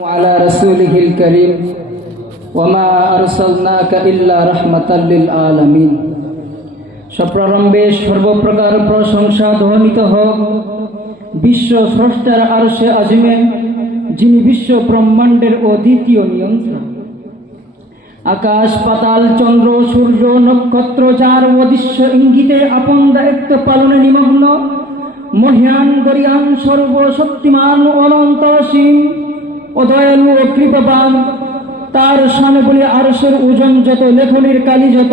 على رسوله الكريم وما أرسلناك إلا رحمة للعالمين। সপ্রারম্ভে সর্বপ্রকার প্রশংসা ধ্বনিত হোক বিশ্ব স্রষ্টার আরশে আজিমে, যিনি বিশ্ব ব্রহ্মাণ্ডের অদ্বিতীয় নিয়ন্ত্রক। আকাশ পাতাল চন্দ্র সূর্য নক্ষত্র যার অদৃশ্য ইঙ্গিতে আপন দায়িত্ব পালনে নিমগ্ন, মহিয়ান গরিয়ান সর্বশক্তিমান অনন্ত অসীম ও দয়ালু ও কৃপাবান, তার শানে বলি আরশের ওজন যত, লেখনির কালি যত,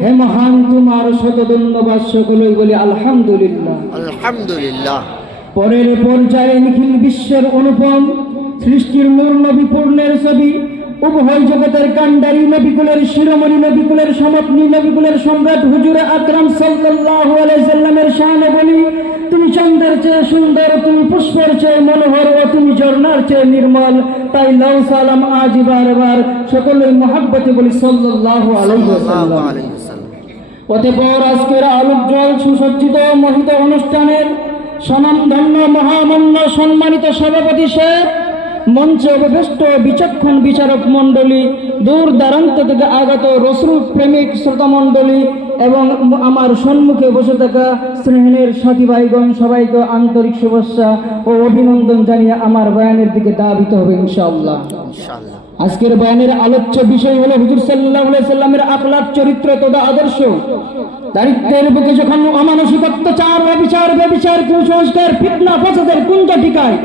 হে মহান তোমার শত ধন্যবাদ সকলেই বলি আলহামদুলিল্লাহ আলহামদুলিল্লাহ। পরের পর্যায়ে নিখিল বিশ্বের অনুপম সৃষ্টির নূর নবী পূর্ণের ছবি, উভয় জগতের কান্ডারি নবিকুলের শিরোমণি, নবিকুলের সমগ্নী, নবিকুলের সম্রাট হুজুরে আকরাম সাল্লাল্লাহু আলাইহি সাল্লামের শানে বলি, তুমি চন্দ্রের চেয়ে সুন্দর, তুমি পুষ্পের চেয়ে মনোহর, ও তুমি ঝর্ণার চেয়ে নির্মল। তাই লাউ সালাম আজ বারবার সকলেই মহব্বতে বলি সাল্লাল্লাহু আলাইহি ওয়াসাল্লাম। অতঃপর আজকের আলোকজল সুসজ্জিত মহিত অনুষ্ঠানের স্বনামধন্য মহামান্য সম্মানিত সভাপতি শেখ, মঞ্চে উপবিষ্ট বিচক্ষণ বিচারক মণ্ডলী, দূর দূরান্ত থেকে আগত রসুল প্রেমিক শ্রোতা মণ্ডলী এবং আমার সম্মুখে বসে থাকা স্নেহের সাথী ভাইগণ, সবাইকে আন্তরিক শুভেচ্ছা ও অভিনন্দন জানিয়ে আমার বয়ানের দিকে ধাবিত হবে ইনশাআল্লাহ। আজকের বয়ানের আলোচ্য বিষয় হলো হুজুর সাল্লাল্লাহু আলাইহি সাল্লামের আখলাক, চরিত্র তথা আদর্শ। দারিদ্র্যের বুকে যখন অমানসিক অত্যাচার, অবিচার, ব্যভিচার, কুসংস্কার, ফিতনা, ফাসাদের কুঞ্জ টিকায়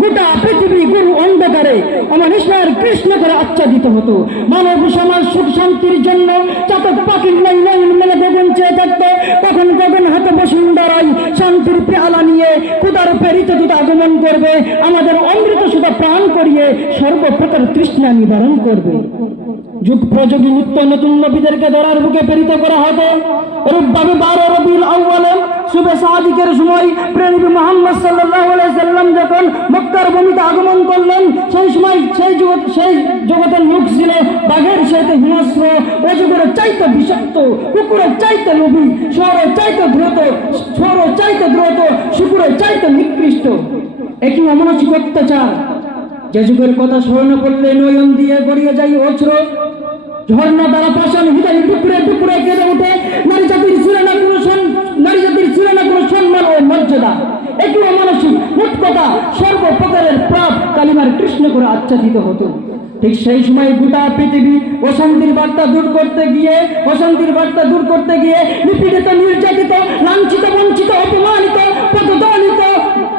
গোটা পৃথিবী গুরু অন্ধকারে অমানুষের কৃষ্ণ করে আচ্ছাদিত হতো, মানব সমাজ সুখ শান্তির জন্য চাতক পাখির নয়ন মেলে গগন চেয়ে থাকত, তখন গগন হাতে বসুন্ধরায় শান্তির পেয়ালা নিয়ে ক্ষুধার প্রেরিত দূত আগমন করবে, আমাদের অমৃত সুধা প্রাণ করিয়ে সর্বপ্রকার তৃষ্ণা নিবারণ করবে। যুগ প্রযোগী নিত্য নতুন নবীদেরকে ধরার বুকে প্রেরিত করা হবে। রূপভাবে 12 রবিউল আউয়ালে শুভে সাদিকের সময় প্রেমিক মুহাম্মদ সাল্লাল্লাহু আলাইহি সাল্লাম যখন মক্কার ভূমিতে আগমন করলেন, সেই সময় সেই জগতের মুখ ছিল বাঘের সাথে হিংস্র, অজগরের চাইতে বিষাক্ত, কুকুরের চাইতে লোভী, শুয়োরের চাইতে দ্রুত, শুকুরের চাইতে নিকৃষ্ট। একই অমানসিক অত্যাচার, যে যুগের কথা স্মরণ করলে নয়ন দিয়ে গড়িয়ে যায় অশ্রু, ঝর্ণা দ্বারা পাষাণ হৃদয় টুকরে টুকরে কেঁদে ওঠে। নারী জাতির ছিল না কোনো সম্মান ও মর্যাদা। একটু অমানসিক মোট কথা সর্বপ্রকারের পাপ কালিমার কৃষ্ণ করে আচ্ছাদিত হতো। ঠিক সেই সময় গোটা পৃথিবী অশান্তির বার্তা দূর করতে গিয়ে নিপীড়িত, নির্যাতিত, লাঞ্ছিত, বঞ্চিত, অপমানিত,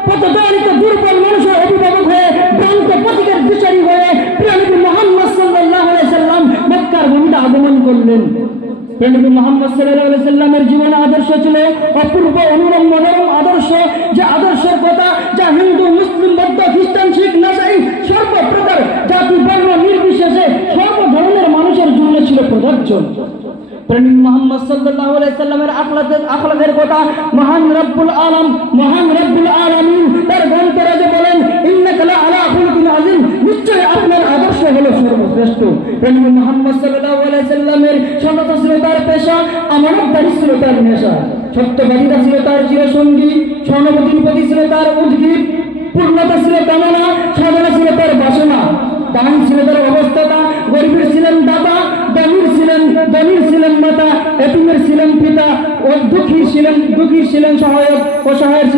পদদলিত দুর্বল মানুষের অভিভাবক হয়ে, ভ্রান্ত প্রতীকের বিচারী হয়ে প্রেমিক মুহাম্মদ সাল্লাল্লাহু আলাইহি সাল্লাম মক্কার ভূমিতে আগমন করলেন। প্রেমিক মুহাম্মদ সাল্লাল্লাহু আলাইহি সাল্লামের জীবন আদর্শ ছিল অপূর্ব অনুরম মনোরম আদর্শ, যে আদর্শের কথা যা হিন্দু, মুসলিম, বৌদ্ধ, খ্রিস্টান, শিখ, নাসাই সর্বপ্রকার জাতি বর্ণ নির্বিশেষে সর্ব ধরনের মানুষের জন্য ছিল প্রযোজ্য। প্রেমিক মুহাম্মদ সাল্লাল্লাহু আলাইহি সাল্লামের আখলাকের কথা মহান রব্বুল আলামিন তার গ্রন্থরাজে বলেন, ইন্নাকা লা আলা খুলুকিন আযীম, নিশ্চয় আপনার আদর্শ হলো সর্বশ্রেষ্ঠ। প্রেমিক মুহাম্মদ সাল্লাল্লাহু আলাইহি সাল্লামের সততা ছিল তার পেশা, আমানতদারি ছিল তার নেশা, সত্যবাদিতা ছিল তার চিরসঙ্গী, সহানুভূতির প্রতি ছিল তার উদ্গীর, পূর্ণতা ছিল কামনা, সাধনা ছিল তার বাসনা, দান ছিল তার অবস্থাটা, গরিবের ছিলেন দাতা, ধনীর ছিলেন মাতা, এতিমের ছিলেন পিতা, ও দুঃখীর ছিলেন সহায়ক, অসহায়ের ছিলেন